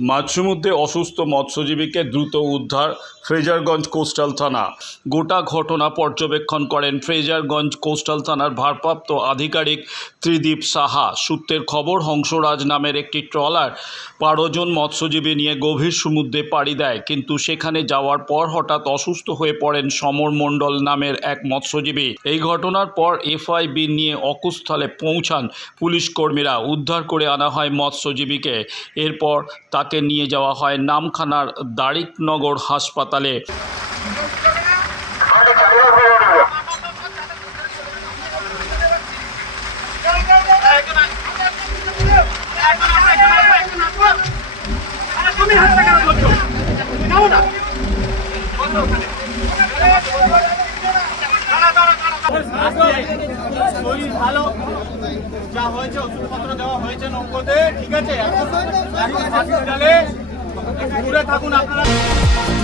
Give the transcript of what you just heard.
মাঝসমুদ্রে অসুস্থ মৎস্যজীবীকে দ্রুত উদ্ধার ফ্রেজারগঞ্জ কোস্টাল থানা। গোটা ঘটনা পর্যবেক্ষণ করেন ফ্রেজারগঞ্জ কোস্টাল থানার ভারপ্রাপ্ত আধিকারিক ত্রিদীপ সাহা। সূত্রের খবর, হংসরাজ নামের একটি ট্রলার বারো জন মৎস্যজীবী নিয়ে গভীর সমুদ্রে পাড়ি দেয়, কিন্তু সেখানে যাওয়ার পর হঠাৎ অসুস্থ হয়ে পড়েন সমর মণ্ডল নামের এক মৎস্যজীবী। এই ঘটনার পর এফআইবি নিয়ে অকুস্থলে পৌঁছান পুলিশ কর্মীরা। উদ্ধার করে আনা হয় মৎস্যজীবীকে। এরপর তাকে নিয়ে যাওয়া হয় নামখানার দারিকনগর হাসপাতালে। শরীর ভালো। যা হয়েছে ওষুধপত্র দেওয়া হয়েছে নৌকোতে ঠিক আছে? এখন হসপিটালে ঘুরে থাকুন আপনারা।